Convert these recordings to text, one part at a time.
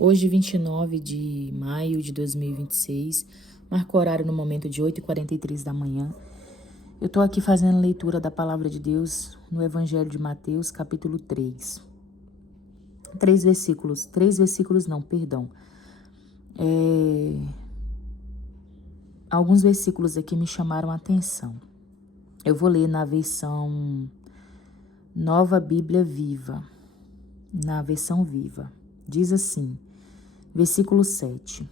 Hoje, 29 de maio de 2026, marca o horário no momento de 8h43 da manhã. Eu estou aqui fazendo leitura da Palavra de Deus no Evangelho de Mateus, capítulo 3. Três versículos não, perdão. Alguns versículos aqui me chamaram a atenção. Eu vou ler na versão Nova Bíblia Viva, na versão viva. Diz assim, versículo 7.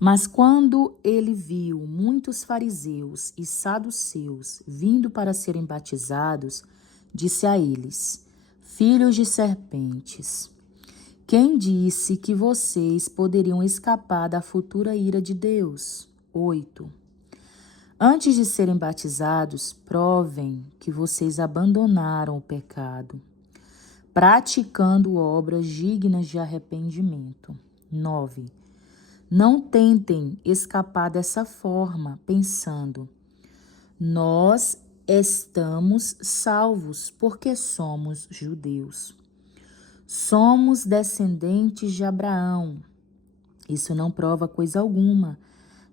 Mas quando ele viu muitos fariseus e saduceus vindo para serem batizados, disse a eles: Filhos de serpentes, quem disse que vocês poderiam escapar da futura ira de Deus? 8. Antes de serem batizados, provem que vocês abandonaram o pecado, praticando obras dignas de arrependimento. 9. Não tentem escapar dessa forma, pensando: nós estamos salvos porque somos judeus. Somos descendentes de Abraão. Isso não prova coisa alguma.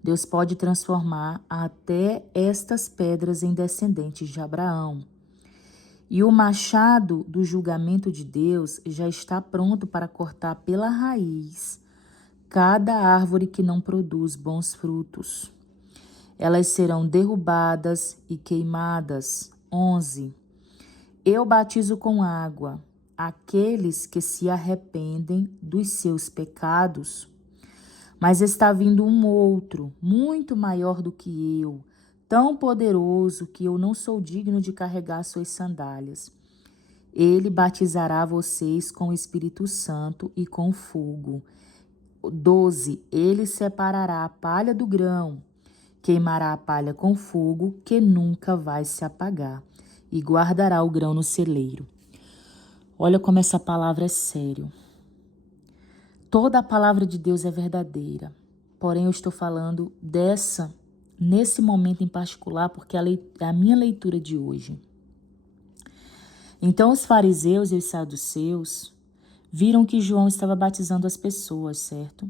Deus pode transformar até estas pedras em descendentes de Abraão. E o machado do julgamento de Deus já está pronto para cortar pela raiz cada árvore que não produz bons frutos. Elas serão derrubadas e queimadas. 11. Eu batizo com água aqueles que se arrependem dos seus pecados. Mas está vindo um outro, muito maior do que eu, tão poderoso que eu não sou digno de carregar suas sandálias. Ele batizará vocês com o Espírito Santo e com fogo. 12. Ele separará a palha do grão, queimará a palha com fogo, que nunca vai se apagar, e guardará o grão no celeiro. Olha como essa palavra é sério. Toda a palavra de Deus é verdadeira, porém eu estou falando nesse momento em particular, porque é a minha leitura de hoje. Então os fariseus e os saduceus viram que João estava batizando as pessoas, certo?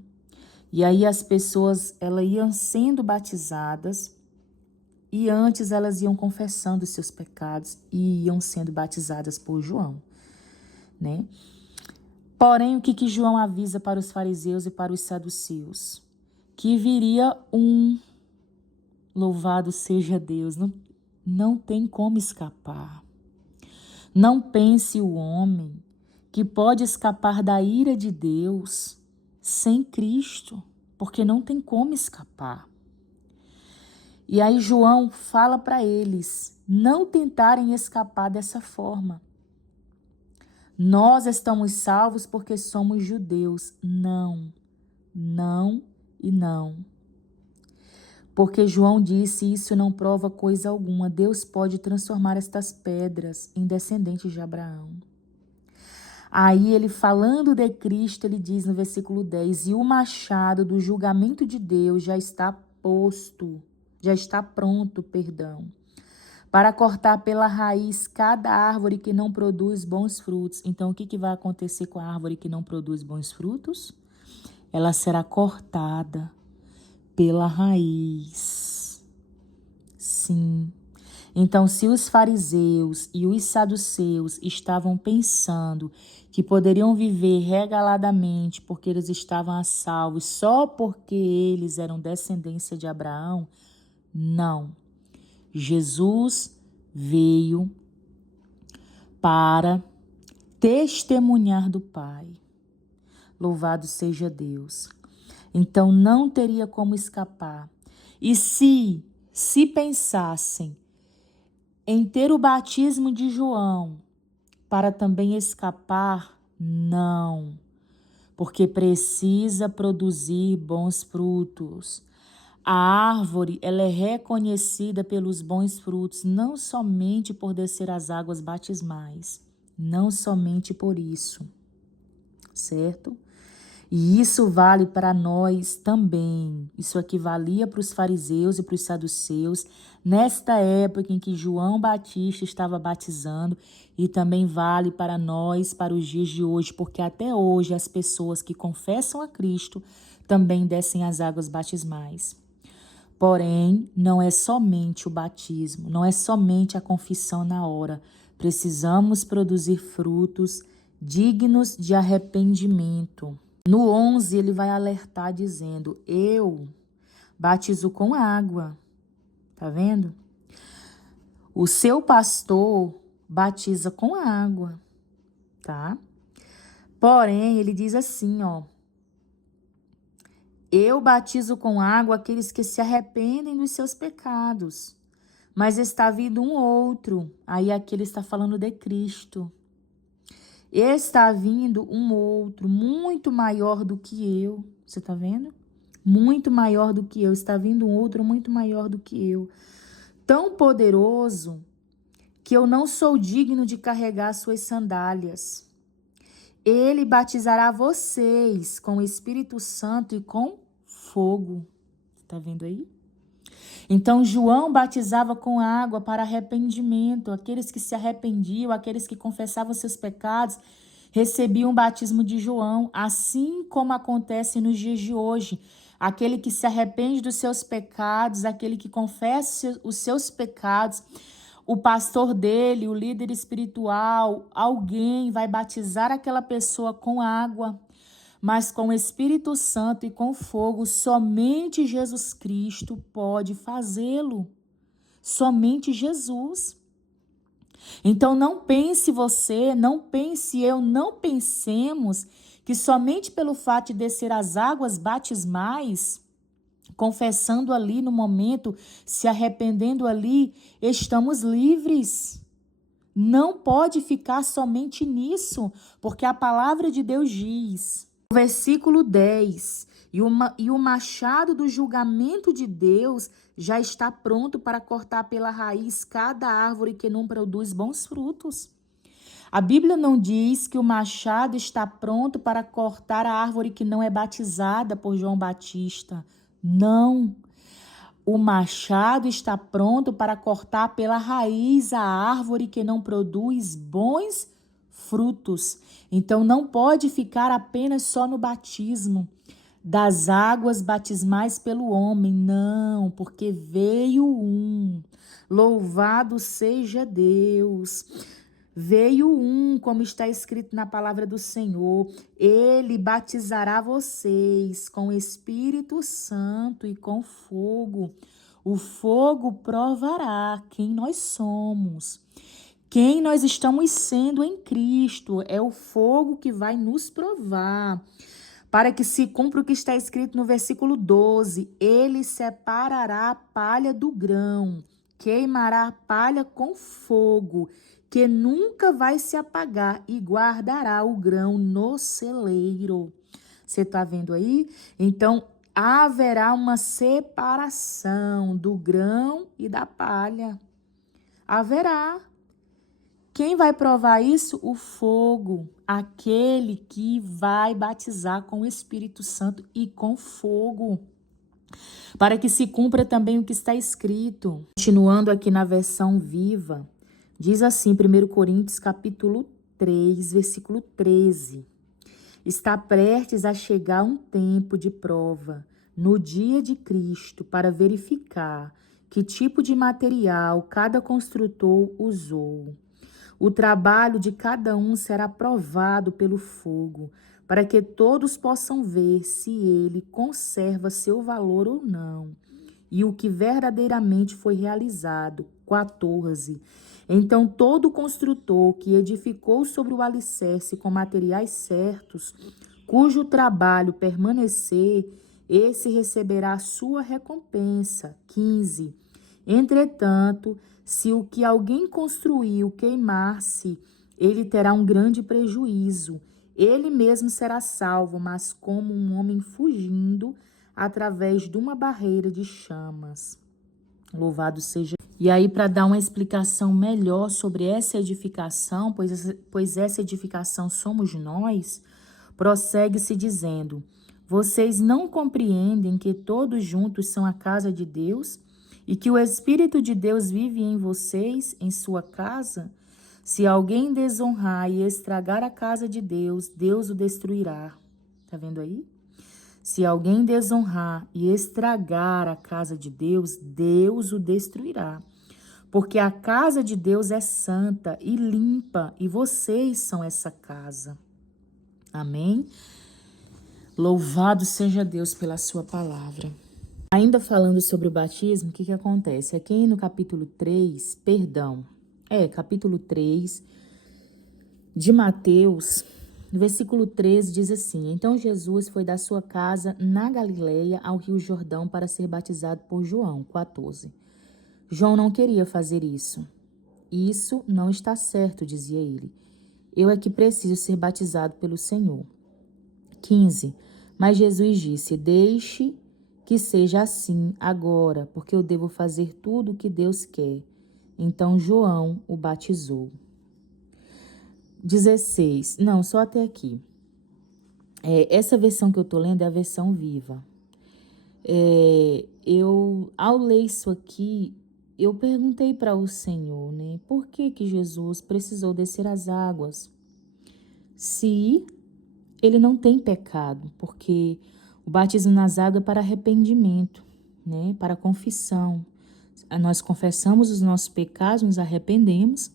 E aí as pessoas, elas iam sendo batizadas e antes elas iam confessando os seus pecados e iam sendo batizadas por João, né? Porém, o que João avisa para os fariseus e para os saduceus? Que viria louvado seja Deus, não tem como escapar. Não pense o homem que pode escapar da ira de Deus sem Cristo, porque não tem como escapar. E aí João fala para eles não tentarem escapar dessa forma. Nós estamos salvos porque somos judeus. Não, não e não. Porque João disse, isso não prova coisa alguma. Deus pode transformar estas pedras em descendentes de Abraão. Aí ele, falando de Cristo, ele diz no versículo 10, e o machado do julgamento de Deus já está pronto, para cortar pela raiz cada árvore que não produz bons frutos. Então, o que vai acontecer com a árvore que não produz bons frutos? Ela será cortada pela raiz. Sim. Então, se os fariseus e os saduceus estavam pensando que poderiam viver regaladamente porque eles estavam a salvo só porque eles eram descendência de Abraão, não. Jesus veio para testemunhar do Pai. Louvado seja Deus. Então não teria como escapar. E se pensassem em ter o batismo de João para também escapar, não. Porque precisa produzir bons frutos. A árvore, ela é reconhecida pelos bons frutos, não somente por descer as águas batismais, não somente por isso, certo? E isso vale para nós também. Isso aqui valia para os fariseus e para os saduceus, nesta época em que João Batista estava batizando, e também vale para nós, para os dias de hoje, porque até hoje as pessoas que confessam a Cristo também descem as águas batismais. Porém, não é somente o batismo, não é somente a confissão na hora. Precisamos produzir frutos dignos de arrependimento. No 11, ele vai alertar dizendo: eu batizo com água. Tá vendo? O seu pastor batiza com água, tá? Porém, ele diz assim, ó: eu batizo com água aqueles que se arrependem dos seus pecados. Mas está vindo um outro. Aí aqui ele está falando de Cristo. Está vindo um outro, muito maior do que eu. Você está vendo? Muito maior do que eu. Está vindo um outro muito maior do que eu. Tão poderoso que eu não sou digno de carregar suas sandálias. Ele batizará vocês com o Espírito Santo e com fogo. Está vendo aí? Então, João batizava com água para arrependimento. Aqueles que se arrependiam, aqueles que confessavam seus pecados, recebiam o batismo de João, assim como acontece nos dias de hoje. Aquele que se arrepende dos seus pecados, aquele que confessa os seus pecados, o pastor dele, o líder espiritual, alguém vai batizar aquela pessoa com água, mas com o Espírito Santo e com fogo. Somente Jesus Cristo pode fazê-lo. Somente Jesus. Então não pense você, não pense eu, não pensemos que somente pelo fato de descer as águas batismais, confessando ali no momento, se arrependendo ali, estamos livres. Não pode ficar somente nisso, porque a palavra de Deus diz, no versículo 10, e o machado do julgamento de Deus já está pronto para cortar pela raiz cada árvore que não produz bons frutos. A Bíblia não diz que o machado está pronto para cortar a árvore que não é batizada por João Batista. Não. O machado está pronto para cortar pela raiz a árvore que não produz bons frutos. Então não pode ficar apenas só no batismo das águas batismais pelo homem. Não, porque veio um. Louvado seja Deus. Veio um, como está escrito na palavra do Senhor. Ele batizará vocês com o Espírito Santo e com fogo. O fogo provará quem nós somos. Quem nós estamos sendo em Cristo. É o fogo que vai nos provar. Para que se cumpra o que está escrito no versículo 12. Ele separará a palha do grão, queimará a palha com fogo, que nunca vai se apagar, e guardará o grão no celeiro. Você está vendo aí? Então, haverá uma separação do grão e da palha. Haverá. Quem vai provar isso? O fogo. Aquele que vai batizar com o Espírito Santo e com fogo. Para que se cumpra também o que está escrito. Continuando aqui na versão viva. Diz assim, 1 Coríntios capítulo 3, versículo 13. Está prestes a chegar um tempo de prova, no dia de Cristo, para verificar que tipo de material cada construtor usou. O trabalho de cada um será provado pelo fogo, para que todos possam ver se ele conserva seu valor ou não, e o que verdadeiramente foi realizado. 14. Então todo construtor que edificou sobre o alicerce com materiais certos, cujo trabalho permanecer, esse receberá a sua recompensa. 15. Entretanto, se o que alguém construiu queimar-se, ele terá um grande prejuízo. Ele mesmo será salvo, mas como um homem fugindo através de uma barreira de chamas. Louvado seja. E aí, para dar uma explicação melhor sobre essa edificação, pois essa edificação somos nós, prossegue-se dizendo: vocês não compreendem que todos juntos são a casa de Deus e que o Espírito de Deus vive em vocês, em sua casa? Se alguém desonrar e estragar a casa de Deus, Deus o destruirá. Tá vendo aí? Se alguém desonrar e estragar a casa de Deus, Deus o destruirá. Porque a casa de Deus é santa e limpa, e vocês são essa casa. Amém? Louvado seja Deus pela sua palavra. Ainda falando sobre o batismo, o que acontece? Aqui no capítulo 3, capítulo 3 de Mateus, no versículo 13 diz assim: então Jesus foi da sua casa na Galileia ao rio Jordão para ser batizado por João. 14. João não queria fazer isso. Isso não está certo, dizia ele. Eu é que preciso ser batizado pelo Senhor. 15. Mas Jesus disse: deixe que seja assim agora, porque eu devo fazer tudo o que Deus quer. Então João o batizou. 16. Não, só até aqui. Essa versão que eu estou lendo é a versão viva. Ao ler isso aqui, eu perguntei para o Senhor, né? Por que Jesus precisou descer as águas? Se ele não tem pecado, porque o batismo nas águas é para arrependimento, né? Para confissão. Nós confessamos os nossos pecados, nos arrependemos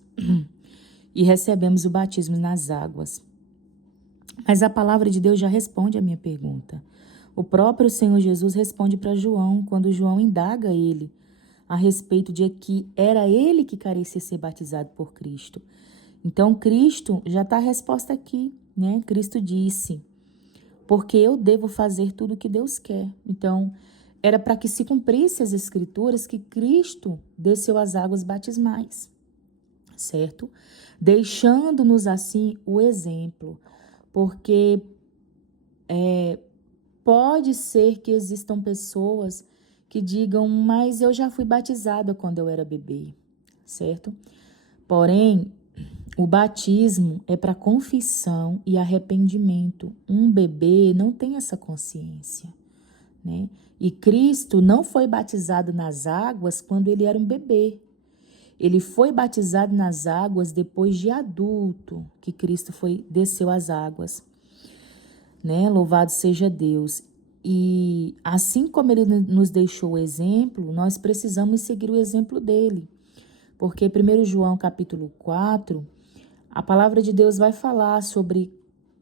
e recebemos o batismo nas águas. Mas a palavra de Deus já responde a minha pergunta. O próprio Senhor Jesus responde para João, quando João indaga ele a respeito de que era ele que carecia ser batizado por Cristo. Então, Cristo já está a resposta aqui, né? Cristo disse: porque eu devo fazer tudo o que Deus quer. Então, era para que se cumprisse as Escrituras que Cristo desceu as águas batismais, certo? Deixando-nos assim o exemplo, porque pode ser que existam pessoas que digam: mas eu já fui batizada quando eu era bebê, certo? Porém, o batismo é para confissão e arrependimento. Um bebê não tem essa consciência, né? E Cristo não foi batizado nas águas quando ele era um bebê. Ele foi batizado nas águas depois de adulto, que Cristo desceu as águas, né? Louvado seja Deus. E assim como ele nos deixou o exemplo, nós precisamos seguir o exemplo dele. Porque 1 João capítulo 4, a palavra de Deus vai falar sobre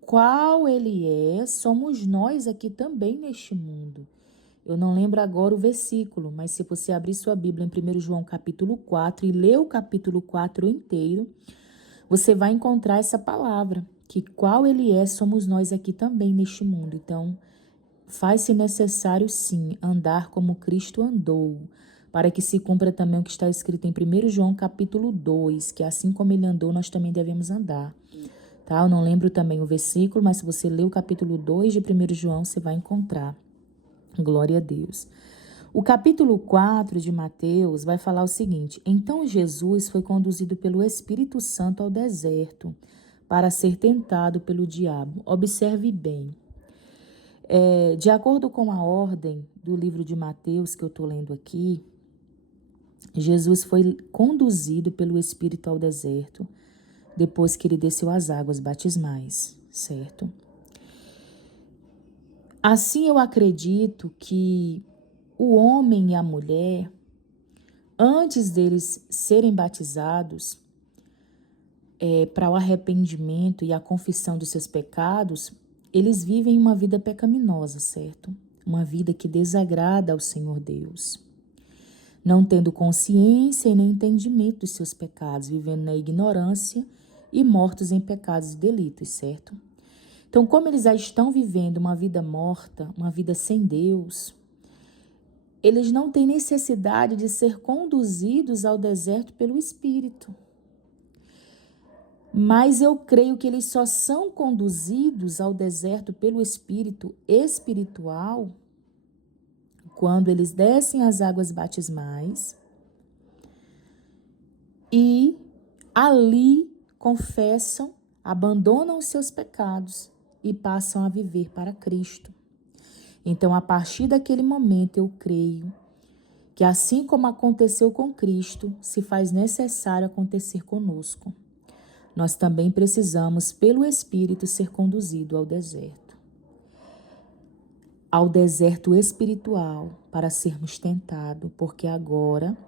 qual ele é, somos nós aqui também neste mundo. Eu não lembro agora o versículo, mas se você abrir sua Bíblia em 1 João capítulo 4 e ler o capítulo 4 inteiro, você vai encontrar essa palavra, que qual ele é, somos nós aqui também neste mundo. Então, faz-se necessário sim andar como Cristo andou, para que se cumpra também o que está escrito em 1 João capítulo 2, que assim como ele andou, nós também devemos andar. Tá? Eu não lembro também o versículo, mas se você ler o capítulo 2 de 1 João, você vai encontrar. Glória a Deus. O capítulo 4 de Mateus vai falar o seguinte: então Jesus foi conduzido pelo Espírito Santo ao deserto para ser tentado pelo diabo. Observe bem. De acordo com a ordem do livro de Mateus que eu estou lendo aqui, Jesus foi conduzido pelo Espírito ao deserto depois que ele desceu as águas batismais, certo? Assim eu acredito que o homem e a mulher, antes deles serem batizados para o arrependimento e a confissão dos seus pecados, eles vivem uma vida pecaminosa, certo? Uma vida que desagrada ao Senhor Deus. Não tendo consciência e nem entendimento dos seus pecados, vivendo na ignorância e mortos em pecados e delitos, certo? Então, como eles já estão vivendo uma vida morta, uma vida sem Deus, eles não têm necessidade de ser conduzidos ao deserto pelo Espírito. Mas eu creio que eles só são conduzidos ao deserto pelo Espírito espiritual quando eles descem as águas batismais e ali confessam, abandonam os seus pecados e passam a viver para Cristo. Então, a partir daquele momento, eu creio que assim como aconteceu com Cristo, se faz necessário acontecer conosco. Nós também precisamos, pelo Espírito, ser conduzido ao deserto espiritual, para sermos tentados, porque agora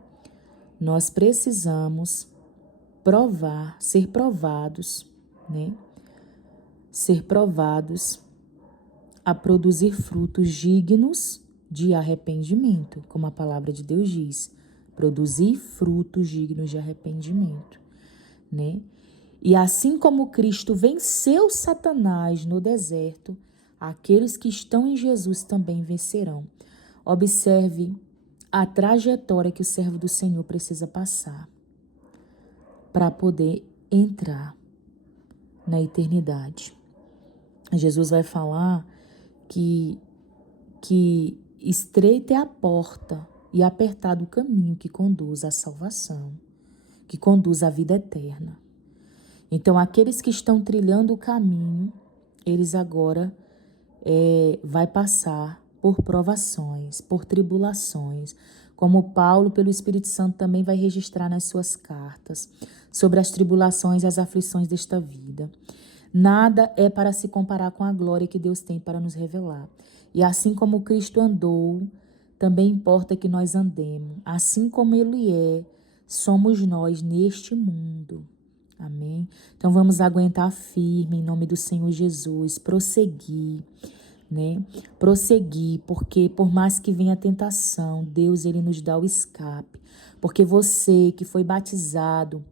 nós precisamos ser provados, né? Ser provados a produzir frutos dignos de arrependimento, como a palavra de Deus diz, produzir frutos dignos de arrependimento, né? E assim como Cristo venceu Satanás no deserto, aqueles que estão em Jesus também vencerão. Observe a trajetória que o servo do Senhor precisa passar para poder entrar na eternidade. Jesus vai falar que estreita é a porta e apertado o caminho que conduz à salvação, que conduz à vida eterna. Então, aqueles que estão trilhando o caminho, eles agora vai passar por provações, por tribulações, como Paulo, pelo Espírito Santo, também vai registrar nas suas cartas sobre as tribulações e as aflições desta vida. Nada é para se comparar com a glória que Deus tem para nos revelar. E assim como Cristo andou, também importa que nós andemos. Assim como Ele é, somos nós neste mundo. Amém? Então vamos aguentar firme em nome do Senhor Jesus, prosseguir, né? Prosseguir, porque por mais que venha a tentação, Deus Ele nos dá o escape. Porque você que foi batizado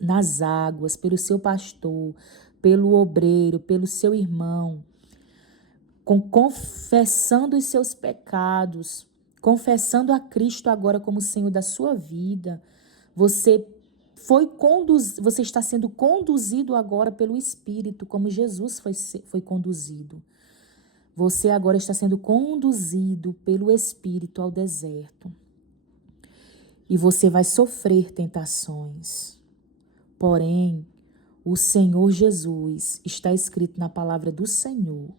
nas águas pelo seu pastor, pelo obreiro, pelo seu irmão, confessando os seus pecados, confessando a Cristo agora como Senhor da sua vida, você está sendo conduzido agora pelo Espírito, como Jesus foi conduzido. Você agora está sendo conduzido pelo Espírito ao deserto. E você vai sofrer tentações. Porém, o Senhor Jesus, está escrito na palavra do Senhor,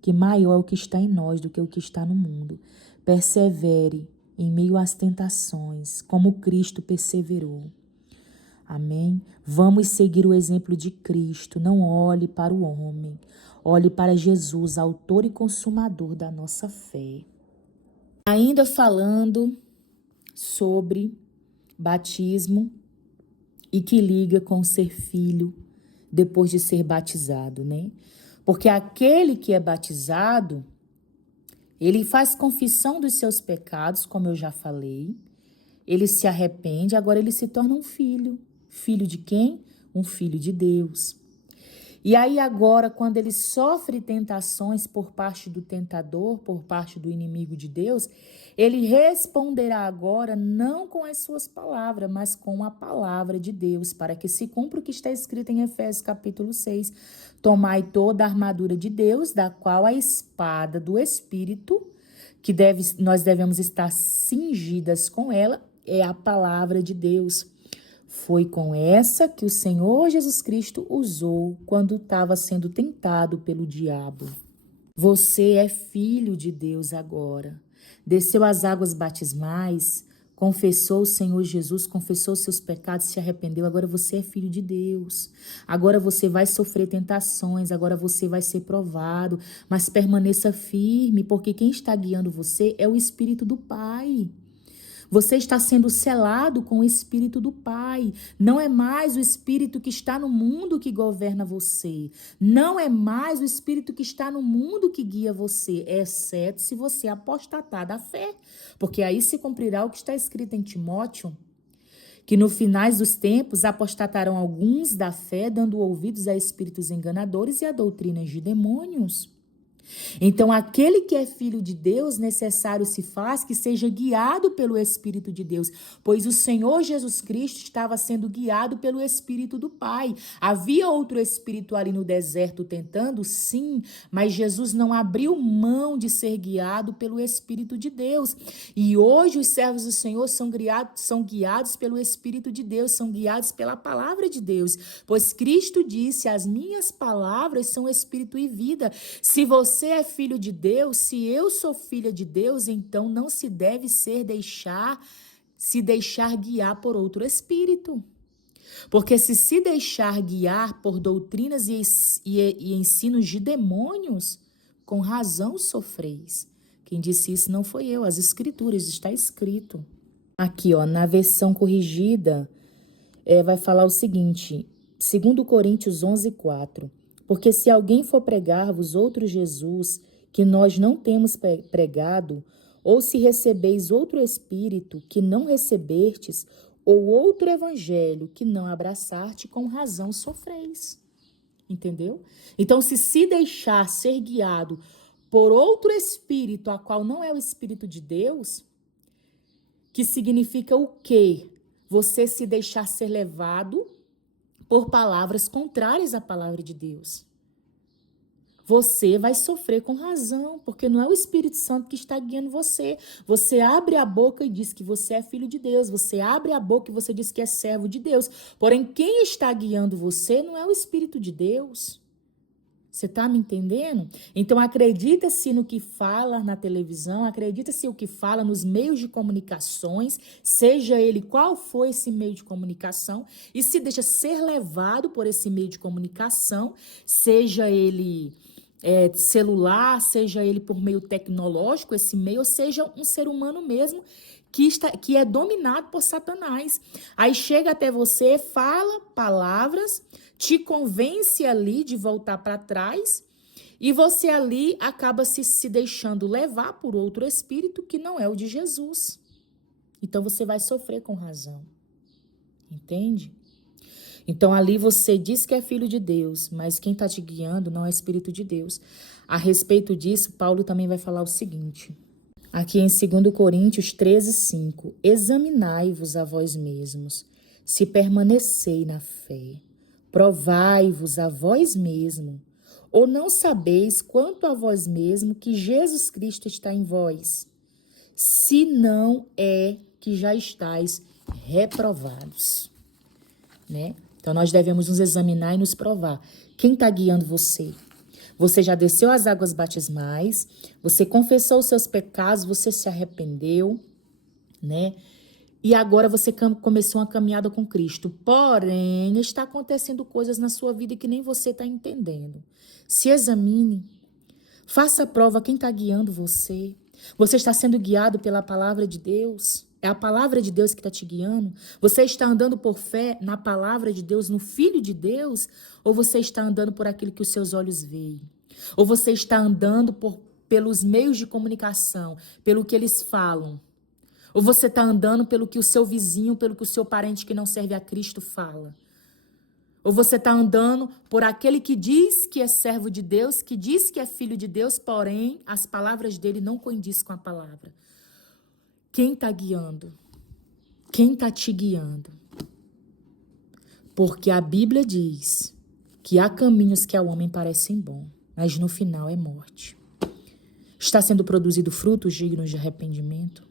que maior é o que está em nós do que o que está no mundo. Persevere em meio às tentações, como Cristo perseverou. Amém? Vamos seguir o exemplo de Cristo. Não olhe para o homem. Olhe para Jesus, autor e consumador da nossa fé. Ainda falando sobre batismo e que liga com ser filho depois de ser batizado, né? Porque aquele que é batizado, ele faz confissão dos seus pecados, como eu já falei. Ele se arrepende, agora ele se torna um filho. Filho de quem? Um filho de Deus. E aí agora, quando ele sofre tentações por parte do tentador, por parte do inimigo de Deus, ele responderá agora não com as suas palavras, mas com a palavra de Deus, para que se cumpra o que está escrito em Efésios capítulo 6. Tomai toda a armadura de Deus, da qual a espada do Espírito, que nós devemos estar cingidas com ela, é a palavra de Deus. Foi com essa que o Senhor Jesus Cristo usou quando estava sendo tentado pelo diabo. Você é filho de Deus agora. Desceu as águas batismais, confessou o Senhor Jesus, confessou seus pecados, se arrependeu. Agora você é filho de Deus. Agora você vai sofrer tentações, agora você vai ser provado. Mas permaneça firme, porque quem está guiando você é o Espírito do Pai. Você está sendo selado com o Espírito do Pai. Não é mais o Espírito que está no mundo que governa você. Não é mais o Espírito que está no mundo que guia você, exceto se você apostatar da fé. Porque aí se cumprirá o que está escrito em Timóteo, que no finais dos tempos apostatarão alguns da fé, dando ouvidos a espíritos enganadores e a doutrinas de demônios. Então, aquele que é filho de Deus, necessário se faz que seja guiado pelo Espírito de Deus, pois o Senhor Jesus Cristo estava sendo guiado pelo Espírito do Pai. Havia outro espírito ali no deserto tentando, sim, mas Jesus não abriu mão de ser guiado pelo Espírito de Deus. E hoje os servos do Senhor são guiados pelo Espírito de Deus, são guiados pela palavra de Deus, pois Cristo disse: as minhas palavras são espírito e vida. Se você é filho de Deus, se eu sou filha de Deus, então não se deve se deixar guiar por outro espírito. Porque se deixar guiar por doutrinas e ensinos de demônios, com razão sofreis. Quem disse isso não foi eu, as escrituras, está escrito. Aqui, ó, na versão corrigida, vai falar o seguinte, 2 Coríntios 11:4. Porque se alguém for pregar-vos outro Jesus, que nós não temos pregado, ou se recebeis outro espírito que não recebestes, ou outro evangelho que não abraçaste, com razão sofreis. Entendeu? Então, se deixar ser guiado por outro espírito, a qual não é o Espírito de Deus, que significa o quê? Você se deixar ser levado por palavras contrárias à palavra de Deus. Você vai sofrer com razão, porque não é o Espírito Santo que está guiando você. Você abre a boca e diz que você é filho de Deus. Você abre a boca e você diz que é servo de Deus. Porém, quem está guiando você não é o Espírito de Deus. Você está me entendendo? Então, acredita-se no que fala na televisão, acredita-se o que fala nos meios de comunicações, seja ele qual for esse meio de comunicação, e se deixa ser levado por esse meio de comunicação, seja ele celular, seja ele por meio tecnológico, esse meio, ou seja um ser humano mesmo, que é dominado por Satanás. Aí chega até você, fala palavras, te convence ali de voltar para trás, e você ali acaba se deixando levar por outro espírito que não é o de Jesus. Então você vai sofrer com razão. Entende? Então ali você diz que é filho de Deus, mas quem está te guiando não é Espírito de Deus. A respeito disso, Paulo também vai falar o seguinte, aqui em 2 Coríntios 13:5, examinai-vos a vós mesmos, se permanecei na fé, provai-vos a vós mesmo, ou não sabeis quanto a vós mesmo que Jesus Cristo está em vós, se não é que já estáis reprovados, né? Então, nós devemos nos examinar e nos provar. Quem está guiando você? Você já desceu as águas batismais, você confessou os seus pecados, você se arrependeu, né? E agora você começou uma caminhada com Cristo. Porém, está acontecendo coisas na sua vida que nem você está entendendo. Se examine, faça prova quem está guiando você. Você está sendo guiado pela palavra de Deus? É a palavra de Deus que está te guiando? Você está andando por fé na palavra de Deus, no Filho de Deus? Ou você está andando por aquilo que os seus olhos veem? Ou você está andando pelos meios de comunicação, pelo que eles falam? Ou você está andando pelo que o seu vizinho, pelo que o seu parente que não serve a Cristo fala? Ou você está andando por aquele que diz que é servo de Deus, que diz que é filho de Deus, porém as palavras dele não condiz com a palavra? Quem está guiando? Quem está te guiando? Porque a Bíblia diz que há caminhos que ao homem parecem bons, mas no final é morte. Está sendo produzido frutos dignos de arrependimento?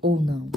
Ou não?